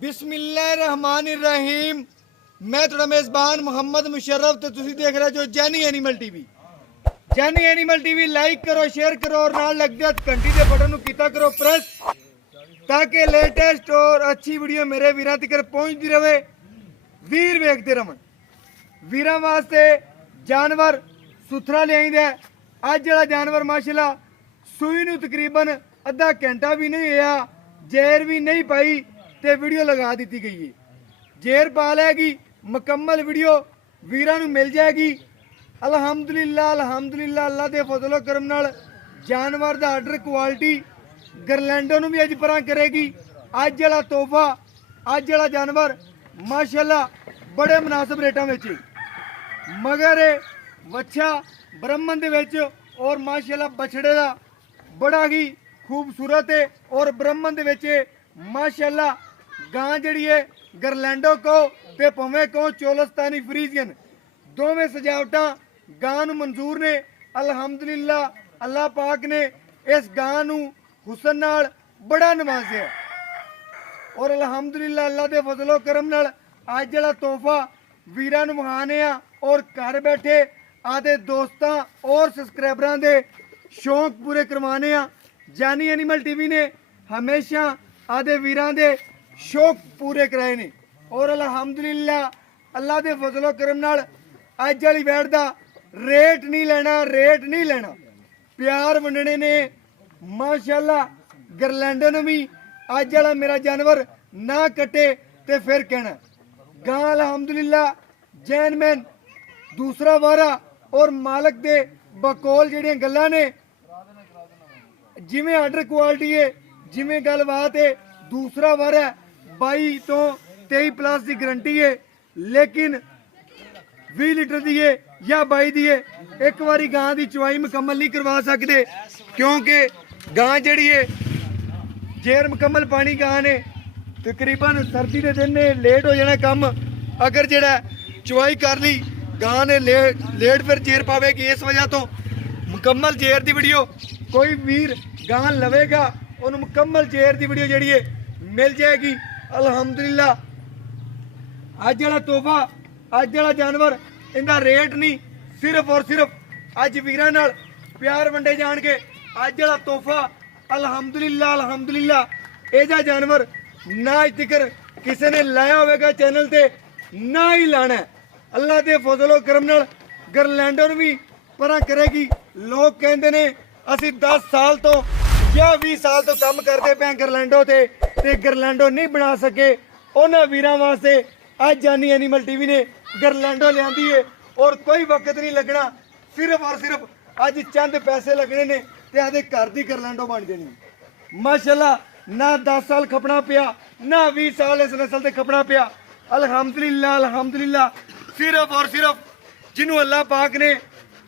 बिस्मिल्लाहिर्रहमानिर्रहीम। मैं थोड़ा मेज़बान मोहम्मद मुशर्रफ तो तुसी देख रहे जो Jaini animal TV. Jaini animal TV like करो, शेयर करो और नाल लग दिया घंटी के बटन नूं कीता करो प्रेस ताकि लेटेस्ट और अच्छी वीडियो मेरे वीरां तक पहुंचती रहे। वीर वेखते रहन। वीरां वास्ते जानवर सुथरा लिआईंदा है। अज जिहड़ा जानवर माशाल्लाह सूई नूं तकरीबन अद्धा घंटा भी नहीं होया, जेर भी नहीं पाई ते वीडियो लगा दी गई है। जेर पा लैगी, मुकम्मल वीडियो वीरां नूं मिल जाएगी। अल्हम्दुलिल्लाह अल्हम्दुलिल्लाह अल्लाह दे फजलो करम नाल जानवर दा आर्डर क्वालिटी गरलैंडो नूं भी अज परां करेगी। अज जिहड़ा तोहफा, अज जिहड़ा जानवर माशाल्लाह बड़े मुनासिब रेटां विच मगर वच्छा ब्रह्मन दे विच और माशाल्लाह बछड़े दा बड़ा ही खूबसूरत है और ब्रह्मन दे विच माशाल्लाह गां जिहड़ी है गरलैंडो को ते भवें को चोलस्तानी फ्रीजियन दोवें सजावटां गां नूं मंजूर ने। अल्हम्दुलिल्लाह अल्लाह पाक ने इस गां नूं हुसन नाल बड़ा नवाजिया और अल्हम्दुलिल्लाह अल्लाह दे फजलो करम नाल अज जिहड़ा तोहफा वीरां नूं वहाने आ और घर बैठे आदे दोस्तां और सबसक्राइबरां दे शौक पूरे करवाने आ। जानी एनिमल टीवी ने हमेशा आदे वीरां दे शौक पूरे कराए ने और अल्हम्दुलिल्लाह अल्लाह दे फजलो करम नाल अज वाली वैट दा रेट नहीं लेना प्यार वंडने ने माशाल्लाह। गरलैंडो ने भी अज वाला मेरा जानवर ना कटे ते फिर कहना गां अल्हम्दुलिल्लाह जैनमैन दूसरा वारा और मालक दे बकौल जिहड़ियां गल्लां ने जिवें आर्डर क्वालिटी है जिवें गलबात है दूसरा वारा 22 तो 23 प्लस की गारंटी है लेकिन 20 लीटर दी है या 22 दी है एक बारी गां की चवाई मुकम्मल नहीं करवा सकते क्योंकि गां जिहड़ी है जेर मुकम्मल पानी गां ने तकरीबन सर्दी के दिन ने लेट हो जाना कम अगर जिहड़ा चवाई कर ली गां ने लेट फिर जेर पावेगी। इस वजह तो मुकम्मल जेर की वीडियो कोई वीर गां लवेगा उन्होंने मुकम्मल जेर की वीडियो जिहड़ी है मिल जाएगी। अल्हम्दुलिल्लाह अज वाला तोहफा अज वाला जानवर इनका रेट नहीं सिर्फ और सिर्फ अज वीरां नाल प्यार वंडे जान के अज वाला तोहफा अल्हम्दुलिल्लाह अल्हम्दुलिल्लाह एजा जानवर ना अज तक किसी ने लाया होगा चैनल ते ना ही लाना है। अल्लाह के फजलो करम नाल गरलैंडो भी परा करेगी। लोग कहते ने असी 10 साल तो या 20 साल तो काम करते पे गरलैंडो ते गरलैंडो नहीं बना सके। उन्होंने वीरां वास्ते अज जानी एनिमल टीवी ने गरलैंडो लियांदी है और कोई वक्त नहीं लगना सिर्फ और सिर्फ अज चंद पैसे लगने ने ते आदे घर दी गरलैंडो बन जानी माशाल्लाह। ना 10 साल खपना पिया ना 20 साल इस नस्ल से खपना पिया। अल्हम्दुलिल्लाह अल्हम्दुलिल्लाह सिर्फ और सिर्फ जिन्हों अल्लाह पाक ने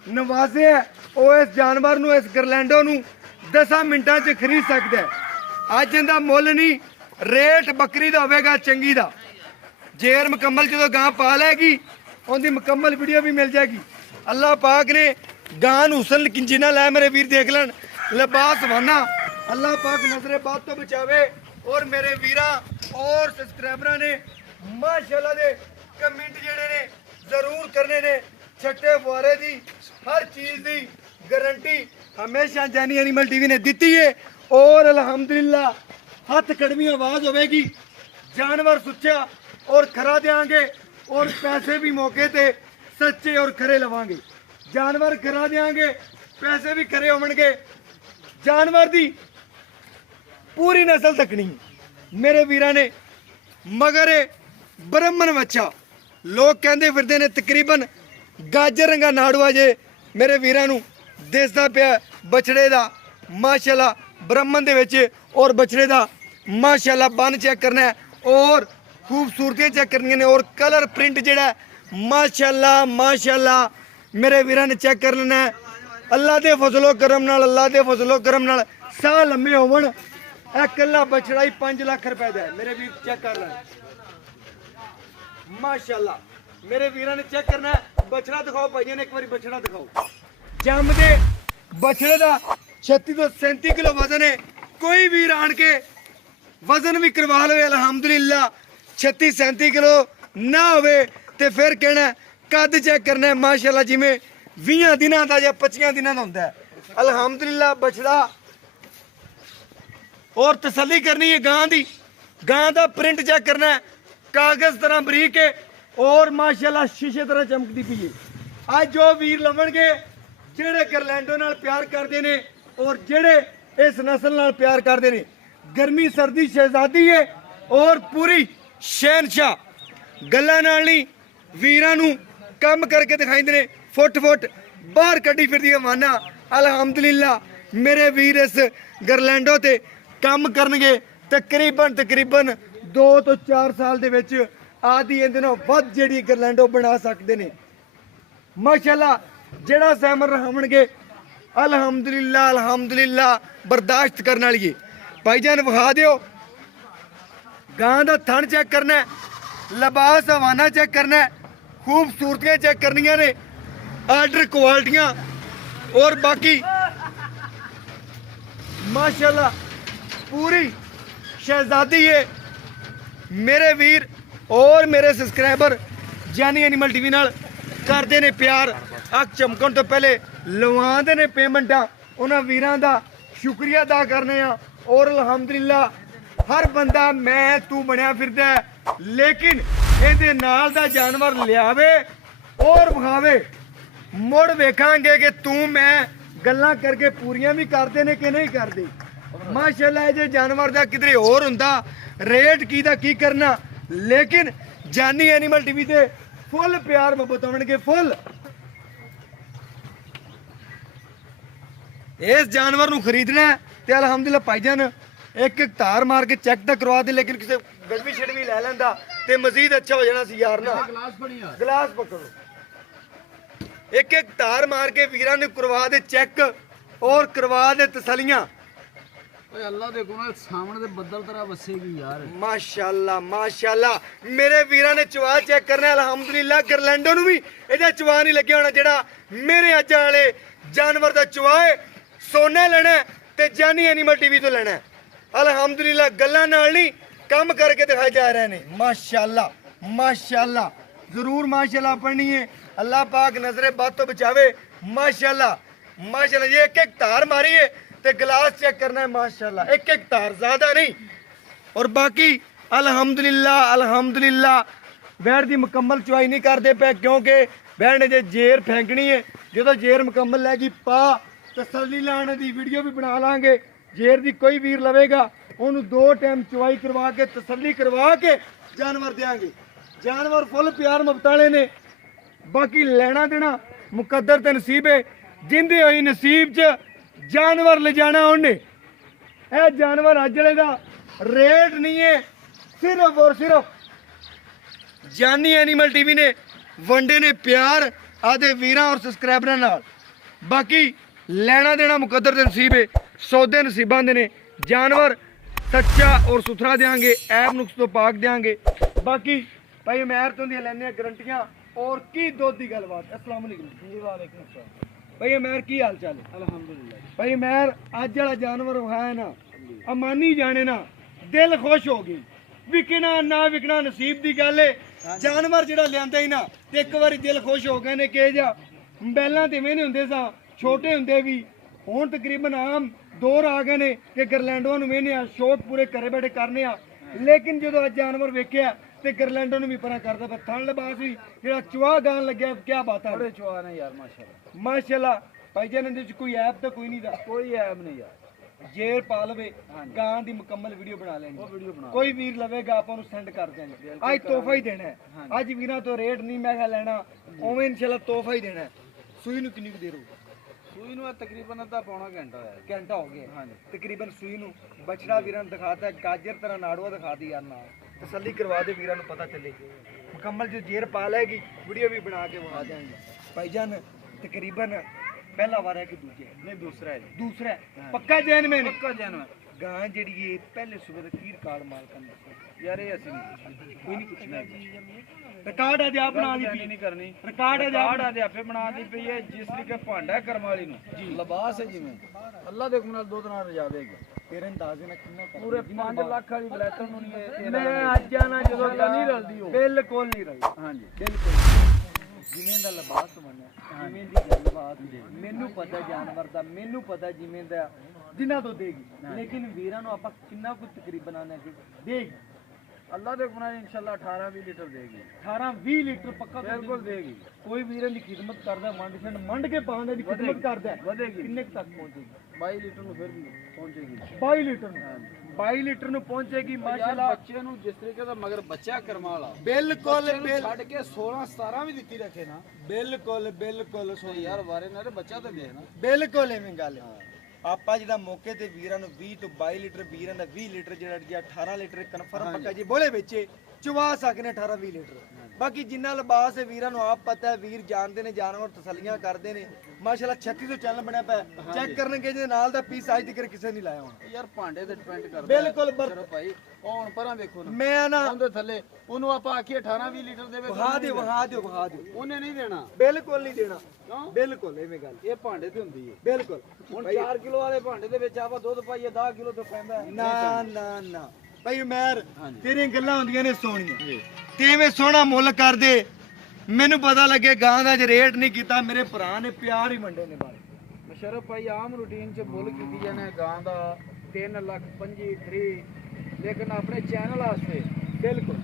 नवाजे है वो इस जानवर नूं इस गरलैंडो नूं 10 मिनटां च खरीद सकता है। अज इहदा मुल नहीं रेट बकरी दा होवेगा चंगी दा जेर मुकम्मल जो गां पा लैगी उनकी मुकम्मल वीडियो भी मिल जाएगी। अल्लाह पाक ने गां नूं हुसन जिन्ना लै मेरे वीर देख लैन लिबास वाना अल्लाह पाक नजरे बाद तो बचावे और मेरे वीरां और सबसक्राइबरां ने माशाल्लाह दे कमेंट जेड़े ने जरूर करने ने। छट्टे फुआरे दी हर चीज़ की गारंटी हमेशा जानी एनिमल टीवी ने दी है और अल्हम्दुलिल्लाह हथ कड़वी आवाज़ होगी जानवर सुच्चा और खरा देंगे और पैसे भी मौके ते सच्चे और खरे लवांगे। जानवर खरा देंगे पैसे भी खरे होंगे। जानवर दी पूरी नस्ल तकनी मेरे वीरां ने मगर ब्रह्मन बच्चा लोग कहते फिरते ने तकरीबन गाजर रंगा नाड़ुआ जे मेरे वीरां नूं दिसदा पिया बछड़े दा माशाल्लाह ब्रह्मन दे विच और बछड़े दा माशाल्लाह बन चेक करना है और खूबसूरती चेक करनी ने और कलर प्रिंट जिहड़ा माशाल्लाह माशाल्लाह मेरे वीरां ने चेक कर लेना है। अल्लाह दे फजलो करम नाल अल्लाह दे फजलो करम नाल साह लम्मे होवन ए कल्ला बछड़ा ही 5 लाख रुपए दा है। मेरे वीर चेक कर लेना माशाल्लाह मेरे वीरां ने चेक करना है। बछड़ा दिखाओ भाइयों ने एक बार बछड़ा दिखाओ जमदे बछड़े का 36 तो 37 किलो वजन है। कोई वीर आन के ਵਜ਼ਨ ਵੀ ਕਰਵਾ ਲਵੇ ਅਲਹਮਦੁਲਿਲਾ 36 37 ਕਿਲੋ ਨਾ ਹੋਵੇ ਤੇ ਫਿਰ ਕਹਿਣਾ ਕੱਦ ਚੈੱਕ ਕਰਨਾ ਹੈ, ਮਾਸ਼ਾਅੱਲਾ ਜਿਵੇਂ 20 ਦਿਨਾਂ ਦਾ ਜਾਂ 25 ਦਿਨਾਂ ਦਾ ਹੁੰਦਾ ਹੈ। ਅਲਹਮਦੁਲਿਲਾ ਬਛੜਾ ਔਰ ਤਸੱਲੀ ਕਰਨੀ ਹੈ ਗਾਂ ਦੀ, ਗਾਂ ਦਾ ਪ੍ਰਿੰਟ ਚੈੱਕ ਕਰਨਾ ਹੈ, ਕਾਗਜ਼ ਤਰ੍ਹਾਂ ਬਰੀਕ ਹੈ ਔਰ ਮਾਸ਼ਾਅੱਲਾ ਸ਼ੀਸ਼ੇ ਤਰ੍ਹਾਂ ਚਮਕਦੀ ਪਈ ਹੈ। ਅੱਜ ਜੋ ਵੀਰ ਲਵਣਗੇ ਜਿਹੜੇ ਗਰਲੈਂਡੋ ਨਾਲ ਪਿਆਰ ਕਰਦੇ ਨੇ ਔਰ ਜਿਹੜੇ ਇਸ ਨਸਲ ਨਾਲ ਪਿਆਰ ਕਰਦੇ ਨੇ, ਗਰਮੀ ਸਰਦੀ ਸ਼ਹਿਜ਼ਾਦੀ ਹੈ ਔਰ ਪੂਰੀ ਸ਼ਹਿਨशाह ਗੱਲਾਂ ਨਾਲ ਨਹੀਂ ਵੀਰਾਂ ਨੂੰ ਕੰਮ ਕਰਕੇ ਦਿਖਾਉਂਦੇ ਨੇ, ਫੁੱਟ ਫੁੱਟ ਬਾਹਰ ਕੱਢੀ ਫਿਰਦੀ ਹੈ ਮਾਨਾ। ਅਲਹਮਦੁਲਿਲਾ ਮੇਰੇ ਵੀਰ ਇਸ ਗਰਲੈਂਡੋ ਤੇ ਕੰਮ ਕਰਨਗੇ ਤਕਰੀਬਨ 2 ਤੋਂ 4 ਸਾਲ ਦੇ ਵਿੱਚ ਆਦੀ ਇਹਦੇ ਨਾਲ ਵੱਧ ਜਿਹੜੀ ਗਰਲੈਂਡੋ ਬਣਾ ਸਕਦੇ ਨੇ ਮਾਸ਼ਾਅੱਲਾ। ਜਿਹੜਾ ਸਹਿਮਰ ਰਹਾਵਣਗੇ ਅਲਹਮਦੁਲਿਲਾ ਅਲਹਮਦੁਲਿਲਾ ਬਰਦਾਸ਼ਤ ਕਰਨ ਵਾਲੀ ਹੈ। ਭਾਈਜਾਨ ਵਿਖਾ ਦਿਓ ਗਾਂ ਦਾ ਥਣ ਚੈੱਕ ਕਰਨਾ ਹੈ, ਲਿਬਾਸ ਹਵਾਨਾ ਚੈੱਕ ਕਰਨਾ ਹੈ, ਖੂਬਸੂਰਤੀਆਂ ਚੈੱਕ ਕਰਨੀਆਂ ਨੇ, ਆਰਡਰ ਕੁਆਲਿਟੀਆਂ और बाकी माशाल्लाह पूरी शहजादी है। मेरे वीर और मेरे सब्सक्राइबर जानी एनिमल टीवी नाल करते ने प्यार। अख चमकन तो पहले लवाते ने पेमेंटा, उन्होंने वीरां दा शुक्रिया अदा करने और अल्हम्दुलिल्लाह हर बंदा मैं तू बनया फिरदा है, लेकिन इहदे नाल दा जानवर लियावे और विखावे मुड़ वेखांगे कि तू मैं गल्लां करके पूरियां भी करते ने कि नहीं करते। माशाअल्लाह जे जानवर दा किधरे होर हुंदा रेट की दा की करना, लेकिन जानी एनिमल टीवी ते फुल प्यार मोहब्बत होणगे फुल। इस जानवर नूं खरीदना है ते अल्हम्दुलिल्लाह भाईजान एक एक धार मार के चेक तो करवा दे, लेकिन किसी गजबी छिड़वी लै लैंदा ते मजीद अच्छा हो जाना सी यार ना। गिलास पकड़ो, एक एक धार मार के वीरां ने करवा दे चेक और करवा दे तसलियां। अल्लाह दे गुण सामने दे बदल तरह वसेगी यार। माशाअल्लाह माशाअल्लाह मेरे वीरां ने चवा चेक करना है। अल्हम्दुलिल्लाह गरलैंडो नूं भी इहदा चवा नहीं लग्या होना जेड़ा मेरे अज वाले जानवर दा चवा है। सोना लेना है ते जानी एनिमल टीवी तो लेना है। अल्हम्दुलिल्लाह गल्लां नाल नहीं काम करके दिखाए जा रहे हैं। माशाअल्लाह माशाअल्लाह जरूर माशाअल्लाह पढ़नी है। अल्लाह पाक नजरे बद तो बचावे। माशाअल्लाह माशाअल्लाह ये एक एक धार मारी है ते गिलास चेक करना है। माशाअल्लाह एक एक धार ज्यादा नहीं। और बाकी अल्हम्दुलिल्लाह अल्हम्दुलिल्लाह बैठ की मुकम्मल चुवाई नहीं करते पे, क्योंकि बैठ ने जे जेर फेंकनी है जो जेर मुकम्मल लैगी पा तसल्ली लाने की वीडियो भी बना लांगे। जेर की कोई वीर लवेगा उन्होंने 2 टाइम चुवाई करवा के तसल्ली करवा के जानवर देंगे। जानवर फुल प्यार मुफ्त वाले ने। बाकी लेना देना मुकद्दर ते नसीब है। जिंदे हुई नसीब च जानवर ले जाना उन्हें। यह जानवर अजले का रेट नहीं है, सिर्फ और सिर्फ जानी एनिमल टीवी ने वनडे ने प्यार आदे वीरां और सब्सक्राइबरां नाल। बाकी लेना देना मुकद्दर ते नसीब है। सौदे नसीबां दे ने। जानवर सच्चा और सुथरा देंगे, ऐब नुक्स तो पाक देंगे। बाकी भाई महर तो लैने गारंटियां और की दुध की गलबात। अस्सलाम वालेकुम भाई महर की हाल चाल है? अल्हम्दुलिल्लाह भाई महर अज वाला जानवर है ना अमानी जाने ना दिल खुश हो गई। विकना ना विकना नसीब की गल है। जानवर जो लिया ही ना एक बार दिल खुश हो गए ने कि जा बैलों तो मैंने होंगे सा छोटे होंगे भी हूँ तकरीबन आम दौर आ गए ने कि गरलैंडों मैंने शौक पूरे घरे बैठे करने आ। लेकिन जो अज जानवर वेख्या तो गरलैंडो भी परा करता पर थन लिबास भी जो चुहा गान लगे क्या बात है। बड़े चुहा ने यार माशाल्लाह माशाल्लाह भाईजान इहदे कोई ऐप तो कोई नहीं था, कोई ऐब नहीं यार। जेर पा लवे गां की मुकम्मल वीडियो बना लेंगे। वीडियो बना कोई वीर लवेगा आप सेंड कर देंगे। आज तोहफा ही देना है। अज वीरां तो रेट नहीं मैं लेना उवें इंशाल्लाह तोहफा ही देना है। सुई नूं कितनी देर हो गई? सुई नूं तकरीबन अद्धा पौना घंटा होया। घंटा हो गया। हाँ जी तकरीबन सुई नूं बछड़ा वीरां नूं दिखाता है, गाजर तरह नाड़ुआ दिखा दी यार ना तसल्ली करवा दे वीरां नूं पता चले। मुकम्मल जो जेर पा लेगी वीडियो भी बना के बना देंगे। भाईजान तकरीबन पहला वार है कि दूजे नहीं दूसरा है। दूसरा है पक्का जैन में पक्का जैन गां जेड़ी है पहले सुबह का की रिकॉर्ड मालकन यार ये असली कोई नहीं कुछ नहीं रिकॉर्ड आज आप बना दी नहीं करनी। रिकॉर्ड आज आपे बना दी पई है जिस तरीके भांडा है कर्म वाली नूं लिबास है जिवें अल्लाह दे हुक्म नाल दुध नाल रजावेगी। ਤੇਰੇ ਅੰਦਾਜ਼ੇ ਨਾਲ ਕਿੰਨਾ ਕਰ ਪੂਰੇ 5 ਲੱਖ ਵਾਲੀ ਬਲੈਟਰ ਨੂੰ ਨਹੀਂ ਇਹ ਮੈਂ ਅੱਜ ਆਣਾ ਜਦੋਂ ਨਹੀਂ ਰਲਦੀ ਉਹ। ਬਿਲਕੁਲ ਨਹੀਂ ਰਲਦੀ ਹਾਂਜੀ ਬਿਲਕੁਲ ਜਿਵੇਂ ਦਾ ਲਿਬਾਸ ਬਣਿਆ ਜਿਵੇਂ ਦੀ ਗੱਲਬਾਤ ਮੈਨੂੰ ਪਤਾ ਜਾਨਵਰ ਦਾ ਮੈਨੂੰ ਪਤਾ ਜਿਵੇਂ ਦਾ ਜਿੰਨਾ ਤੋਂ ਦੇਗੀ ਲੇਕਿਨ ਵੀਰਾਂ ਨੂੰ ਆਪਾਂ ਕਿੰਨਾ ਕੁ ਤਕਰੀਬਨ ਆਨੇ ਕਿ ਦੇਗੀ ਅੱਲਾ ਦੇ ਗੁਨਾਹ ਇਨਸ਼ਾਅੱਲਾ 18-20 ਲੀਟਰ ਦੇਗੀ 18-20 ਲੀਟਰ ਪੱਕਾ ਬਿਲਕੁਲ ਦੇਗੀ। ਕੋਈ ਵੀਰਾਂ ਦੀ ਖਿਦਮਤ ਕਰਦਾ ਮੰਡ ਕੇ ਪਾਉਂਦੇ ਦੀ ਖਿਦਮਤ ਕਰਦਾ ਵਧੇਗੀ। ਕਿੰਨੇ ਕੁ ਤੱਕ ਪਹੁੰਚੇਗੀ 22 ਲੀਟਰ ਨੂੰ ਫਿਰ ਵੀ ਪਹੁੰਚੇਗੀ 22 ਲੀਟਰ ਨੂੰ 22 ਲੀਟਰ ਨੂੰ ਪਹੁੰਚੇਗੀ ਯਾਰ ਮਾਸ਼ਾਅੱਲਾ ਬੱਚੇ ਨੂੰ ਜਿਸ ਤਰੀਕੇ ਦਾ ਮਗਰ ਬੱਚਾ ਕਰਮਾ ਵਾਲਾ ਬਿਲਕੁਲ ਛੱਡ ਕੇ 16-17 ਵੀ ਦਿੱਤੀ ਰੱਖੇ ਨਾ ਬਿਲਕੁਲ ਬਿਲਕੁਲ ਸੋ ਯਾਰ ਵਾਰੇ ਨਾਲ ਬੱਚਾ ਤਾਂ ਦੇ ਨਾ ਬਿਲਕੁਲ ਐਵੇਂ ਗੱਲ ਹੈ ਆਪਾਂ ਜਿਹੜਾ ਮੌਕੇ ਤੇ ਵੀਰਾਂ ਨੂੰ 20 ਤੋਂ 22 ਲੀਟਰ ਵੀਰਾਂ ਦਾ 20 ਲੀਟਰ ਜਿਹੜਾ ਜੀ 18 ਲੀਟਰ ਕਨਫਰਮ ਪੱਕਾ ਜੀ ਬੋਲੇ ਵਿੱਚੇ ਚਵਾ ਸਕਨੇ 18-20 ਲੀਟਰ ਬਾਕੀ ਜਿੰਨਾ ਲਿਬਾਸ ਹੈ ਵੀਰਾਂ ਨੂੰ ਆਪ ਪਤਾ ਹੈ ਵੀਰ ਜਾਣਦੇ ਨੇ ਜਾਨਵਰ ਤਸੱਲੀਆਂ ਕਰਦੇ ਨੇ ਮਾਸ਼ਾਅੱਲਾ 36 ਤੋਂ ਚੱਲ ਬਣਿਆ ਪਿਆ ਚੈੱਕ ਕਰਨਗੇ ਜਿਹਦੇ ਨਾਲ ਦਾ ਪੀਸ ਅੱਜ ਤੱਕ ਕਿਸੇ ਨਹੀਂ ਲਾਇਆ ਹੋਣਾ ਯਾਰ ਭਾਂਡੇ ਤੇ ਡਿਪੈਂਡ ਕਰਦਾ ਬਿਲਕੁਲ ਚਲੋ ਭਾਈ ਉਹ ਹੁਣ ਪਰਾਂ ਵੇਖੋ ਨਾ ਮੈਂ ਨਾ ਉਹਦੇ ਥੱਲੇ ਉਹਨੂੰ ਆਪਾਂ ਆਖੀਏ 18-20 ਲੀਟਰ ਦੇਵੇ ਵਹਾ ਦਿਓ ਵਹਾ ਦਿਓ ਵਹਾ ਦਿਓ ਉਹਨੇ ਨਹੀਂ ਦੇਣਾ ਬਿਲਕੁਲ ਨਹੀਂ ਦੇਣਾ ਕਿਉਂ ਬਿਲਕੁਲ ਐਵੇਂ ਗੱਲ ਇਹ ਭਾਂਡੇ ਤੇ ਹੁੰਦੀ ਹੈ ਬਿਲਕੁਲ ਹੁਣ 4 ਕਿਲੋ ਵਾਲੇ ਭਾਂਡੇ ਦੇ ਵਿੱਚ ਆਪਾਂ ਦੁੱਧ ਪਾਈਏ 10 ਕਿਲੋ ਤੋਂ ਪੈਂਦਾ ਹੈ। ਨਾ ਨਾ ਨਾ ਭਾਈ ਉਮਰ ਹਾਂਜੀ। ਤੇਰੀਆਂ ਗੱਲਾਂ ਹੁੰਦੀਆਂ ਨੇ ਸੋਹਣੀਆਂ ਤੇ ਐਵੇਂ ਸੋਹਣਾ ਮੁੱਲ ਕਰਦੇ ਮੈਨੂੰ ਪਤਾ ਲੱਗੇ ਗਾਂ ਦਾ ਜੇ ਰੇਟ ਨਹੀਂ ਕੀਤਾ ਮੇਰੇ ਭਰਾ ਨੇ ਪਿਆਰ ਹੀ ਮੰਡੇ ਨੇ ਬਾਰੇ ਮੁਸ਼ਰਫ ਭਾਈ ਆਮ ਰੂਟੀਨ ਚ ਮੁੱਲ ਕੀਤੀ ਜਾਂਦੇ ਗਾਂ ਦਾ 3 ਲੱਖ 25 ਲੇਕਿਨ ਆਪਣੇ ਚੈਨਲ ਵਾਸਤੇ ਬਿਲਕੁਲ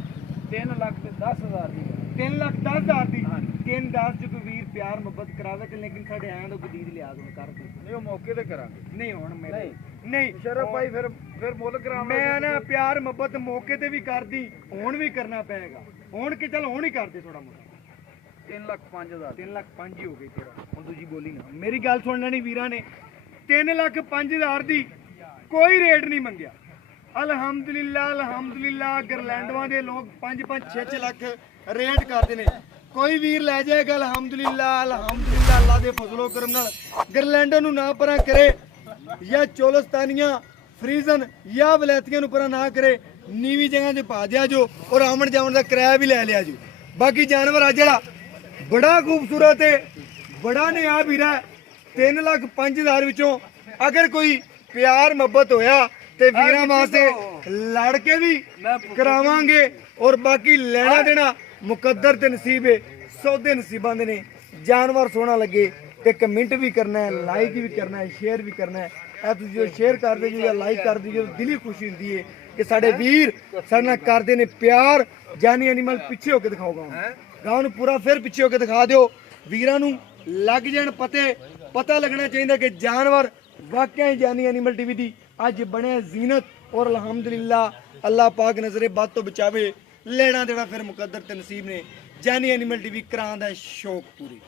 3 ਲੱਖ ਤੇ 10,000 ਦੀ 3,10,000 ਦੀ 3,10 ਚ ਕੋਈ ਵੀਰ ਪਿਆਰ ਮੁਹੱਬਤ ਕਰਾਵੇ ਤੇ ਲੇਕਿਨ ਸਾਡੇ ਆਇਆਂ ਤੋਂ ਗਦੀਦ ਲਿਆਜ਼ ਹੁਣ ਕਰ ਦੇ ਨਹੀਂ ਉਹ ਮੌਕੇ ਤੇ ਕਰਾਂਗੇ ਨਹੀਂ ਹੁਣ ਮੇਰੇ ਨਹੀਂ ਮੁਸ਼ਰਫ ਭਾਈ ਫਿਰ ਮੁੱਲ ਕਰਾਵਾਂਗੇ ਮੈਂ ਨਾ ਪਿਆਰ ਮੁਹੱਬਤ ਮੌਕੇ ਤੇ ਵੀ ਕਰਦੀ ਹੁਣ ਵੀ ਕਰਨਾ ਪਏਗਾ ਹੁਣ ਕਿ ਚਲ ਹੁਣ ਹੀ ਕਰਦੇ ਥੋੜਾ ਮੋਟਾ 3 ਲੱਖ 5,000 3 ਲੱਖ 5 ਹੀ ਹੋ ਗਈ ਤੇਰਾ ਹੁਣ ਦੂਜੀ ਬੋਲੀ ਨਾ ਮੇਰੀ ਗੱਲ ਸੁਣ ਲੈਣੀ ਵੀਰਾਂ ਨੇ 3 ਲੱਖ 5,000 ਦੀ ਕੋਈ ਰੇਟ ਨਹੀਂ ਮੰਗਿਆ ਅਲਹਮਦੁਲਿਲਾ ਗਰਲੈਂਡਵਾਂ ਦੇ ਲੋਕ 5-5 6-6 ਲੱਖ ਰੇਟ ਕਰਦੇ ਨੇ ਕੋਈ ਵੀਰ ਲੈ ਜਾਏਗਾ ਅਲਹਮਦੁਲਿਲਾ ਅੱਲਾ ਦੇ ਫਜ਼ਲੋ ਕਰਮ ਨਾਲ ਗਰਲੈਂਡੋ ਨੂੰ ਨਾ ਪਰਾਂ ਕਰੇ ਜਾਂ ਚੋਲਸਤਾਨੀਆਂ ਫਰੀਜ਼ਨ ਜਾਂ ਵਲੈਤੀਆਂ ਨੂੰ ਪਰਾਂ ਨਾ ਕਰੇ ਨੀਵੀਂ ਜਗ੍ਹਾ ਤੇ ਪਾ ਦਿਆ ਜੋ ਔਰ ਆਮਣ ਜਾਵਣ ਦਾ ਕਿਰਾਇਆ ਵੀ ਲੈ ਲਿਆ ਜੋ ਬਾਕੀ ਜਾਨਵਰ ਆ ਜਿਹੜਾ ਬੜਾ ਖੂਬਸੂਰਤ ਹੈ ਬੜਾ ਨਿਆਬ ਹੀਰਾ 3 ਲੱਖ 5,000 ਵਿੱਚੋਂ ਅਗਰ ਕੋਈ ਪਿਆਰ ਮੁਹੱਬਤ ਹੋਇਆ ਤੇ ਵੀਰਾਂ ਵਾਸਤੇ ਲੜ ਕੇ ਵੀ ਕਰਾਵਾਂਗੇ ਔਰ ਬਾਕੀ ਲੈਣਾ ਦੇਣਾ ਮੁਕੱਦਰ ਤੇ ਨਸੀਬ ਹੈ ਸੌਦੇ ਨਸੀਬਾਂ ਦੇ ਨੇ ਜਾਨਵਰ ਸੋਹਣਾ ਲੱਗੇ ਤੇ ਕਮੈਂਟ ਵੀ ਕਰਨਾ ਹੈ ਲਾਈਕ ਵੀ ਕਰਨਾ ਹੈ ਸ਼ੇਅਰ ਵੀ ਕਰਨਾ ਹੈ ਇਹ ਤੁਸੀਂ ਜੋ ਸ਼ੇਅਰ ਕਰਦੇ ਜੋ ਜਾਂ ਲਾਈਕ ਕਰਦੇ ਜੋ ਦਿਲੀ ਖੁਸ਼ੀ ਹੁੰਦੀ ਹੈ ਕਿ ਸਾਡੇ ਵੀਰ ਸਾਡੇ ਨਾਲ ਕਰਦੇ ਨੇ ਪਿਆਰ ਜਾਨੀ ਐਨੀਮਲ ਪਿੱਛੇ ਹੋ ਕੇ ਦਿਖਾਊਗਾ ਗਾਉਂ ਨੂੰ ਪੂਰਾ ਫਿਰ ਪਿੱਛੇ ਹੋ ਕੇ ਦਿਖਾ ਦਿਓ ਵੀਰਾਂ ਨੂੰ ਲੱਗ ਜਾਣ ਪਤਾ ਲੱਗਣਾ ਚਾਹੀਦਾ ਕਿ ਜਾਨਵਰ ਵਾਕਿਆ ਹੀ ਜਾਨੀ ਐਨੀਮਲ ਟੀਵੀ ਦੀ ਅੱਜ ਬਣੇ ਜ਼ੀਨਤ ਔਰ ਅਲਹਮਦੁਲਿਲਾ ਅੱਲਾਹ ਪਾਕ ਨਜ਼ਰੇ ਬਾਤ ਤੋਂ ਬਚਾਵੇ ਲੈਣਾ ਦੇਣਾ ਫਿਰ ਮੁਕੱਦਰ ਤੇ ਨਸੀਬ ਨੇ ਜਾਨੀ ਐਨੀਮਲ ਟੀਵੀ ਕਰਾਂ ਦਾ ਸ਼ੌਕ ਪੂਰੀ